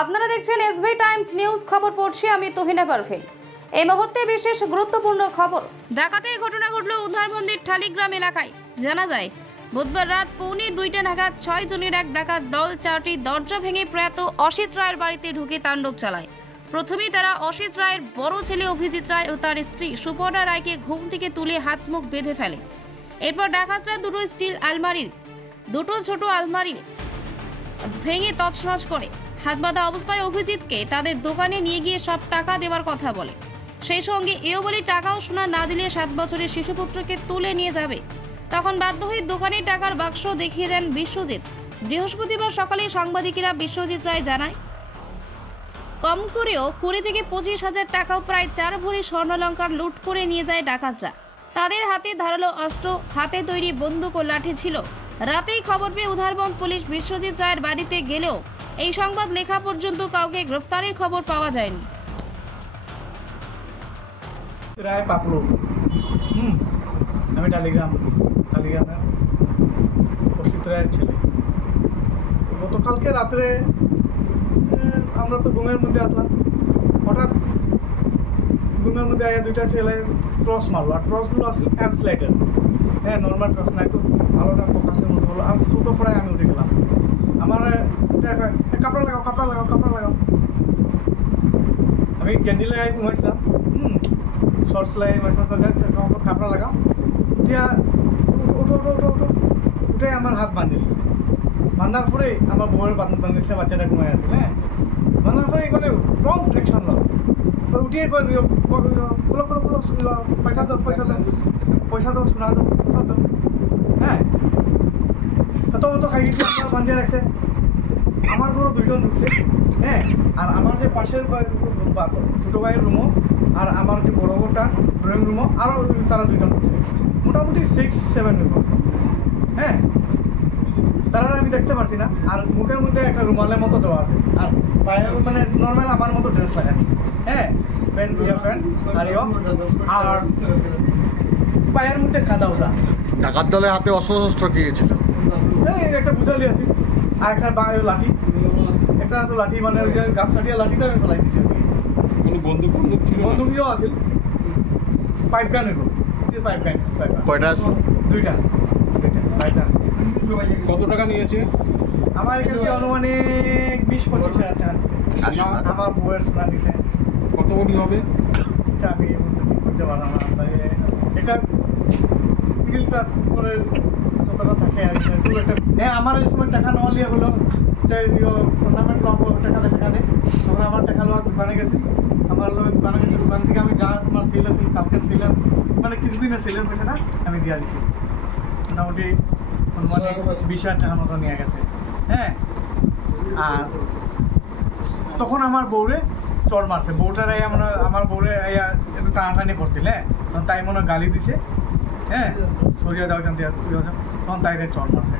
আপনারা দেখছেন SB Times news. খবর পড়ছি আমি তুহিনা পারভিন। এই মুহূর্তে বিশেষ গুরুত্বপূর্ণ খবর। ডাকাতির ঘটনা ঘটল উদ্ধারবন্দির ঠালিগ্রাম এলাকায়। জানা যায় বুধবার রাত 1:45 নাগাদ 6 জনের এক ডাকাত দল 4টি দরজা ভেঙে প্রয়াত অসিত রায়ের বাড়িতে ঢুকে তাণ্ডব চালায়। প্রথমেই তারা অসিত রায়ের বড় ছেলে অভিজিৎ রায় ও তার স্ত্রী সুপর্ণা রায়কে ঘুম থেকে তুলে হাত মুখ বেঁধে ফেলে। এরপর ডাকাতরা দুটো ছোট আলমারি ভেঙে তছনছ করে। হাত বাঁধা অবস্থায় অভিজিৎকে তাদের দোকানে নিয়ে গিয়ে সব টাকা দেওয়ার কথা বলে। সেই সঙ্গে এও বলে টাকাও সোনা না দিলে 7 বছরের শিশুপুত্রকে তুলে নিয়ে যাবে। তখন বাধ্য হয়ে দোকানের টাকার বাক্স দেখিয়ে দেন বিশ্বজিৎ। বৃহস্পতিবার সকালে সাংবাদিকেরা বিশ্বজিৎ রায় জানায়, কম করেও 20 থেকে 25,000 টাকাও প্রায় 4 ভরি স্বর্ণালঙ্কার লুট করে নিয়ে যায় ডাকাতরা। তাদের হাতে ধারালো অস্ত্র, হাতে তৈরি বন্দুক ও লাঠি ছিল। রাতেই খবর পেয়ে উদ্ধারবন্দ পুলিশ বিশ্বজিৎ রায়ের বাড়িতে গেলেও এই সংবাদ লেখা পর্যন্ত কাউকে গ্রেফতারের খবর পাওয়া যায়নি। রায় পাপলু, আমি টালিগ্রামের অসিত রায়ের ছেলে। গতকালকে রাত্রে আমরা তো ঘুমের মধ্যে আসলাম, হঠাৎ ঘুমের মধ্যে আয়া 2টা ছেলে টর্চ মারলো। আর টর্চগুলো আসলে অ্যান্স লাইটের, হ্যাঁ নর্মাল টর্চ না, একটু আলোটা ফোকাসের মধ্যে হলো। আর ছোটো পড়ায় আমি উঠে গেলাম। আমার কাপড় লাগাও। আমি গেঞ্জি লাগাই ঘুমাইছিলাম, শর্টস লাগাই কাপড় লাগাও। উঠে আমার হাত বাঁধে দিয়েছে। বাঁধার পরে আমার বউয়ের বাঁধিয়েছে, বাচ্চাটা ঘুমাই আছে। হ্যাঁ, বাঁধার পরে মানে রং অ্যাকশন লো উঠিয়ে পয়সা দাও শোনা দাও সব দাও। হ্যাঁ, তো খাই গেছি, আমার বাঁধিয়ে রাখছে। আমার ঘরও 2জন ঢুকছে। হ্যাঁ, আর আমার যে পাশের ছোটো ভাইয়ের রুমও আর আমার যে বড় বড়টা ড্রয়িং রুমও আরও তারা 2জন ঢুকছে। মোটামুটি 6-7 জন। হ্যাঁ, তারা আমি দেখতে পারছি না। আর মুখের মধ্যে একটা রুমালের মতো দেওয়া আছে। আর পায়ের মানে নর্মাল আমার মতো ড্রেস লাগানি। হ্যাঁ, প্যান্ট আর পায়ের মধ্যে খাদা ওদা। ডাকাত দলের হাতে অস্ত্র কি ছিল? একটা বুঝালি আছে আর একটা লাঠি, একটা তো লাঠি মানে ওই যে গাছ কাটিয়া লাঠিটা আমি ফেলাই দিচ্ছি। কোনো বন্দুক ছিল? বন্দুকও আছে, পাইপ গান এগুলো, কয়টা আছে? 2টা। কত টাকা নিয়েছে? আমার এখানে অনুমানিক 20-25 আছে। আমার বউয়ের সোনা নিছে। কত কোটি হবে এটা আমি ঠিক করতে পারলাম না। এটা মিডিল ক্লাস করে যতটা থাকে আর কি। হ্যাঁ, আমার এই সময় টাকা নেওয়া লিয়ে হলো যে টুর্নামেন্ট টাকা দে। তখন আমার টাকা নেওয়ার দোকানে গেছি। আমার দোকান থেকে আমি যা আমার সেল আছে কালকে সেলের মানে কিছুদিনের সেলের পয়সাটা আমি দিয়ে দিচ্ছি। মোটামুটি 20,000 টাকার মতো নিয়ে গেছে। হ্যাঁ, আর তখন আমার বউরে চড় মারছে। বউটার আমার বউরে একটু টানাটানি করছিল। হ্যাঁ, তাই মনে গালি দিছে। হ্যাঁ, সরিয়ে যাও এখান থেকে, তখন তাইরে চড় মারছে।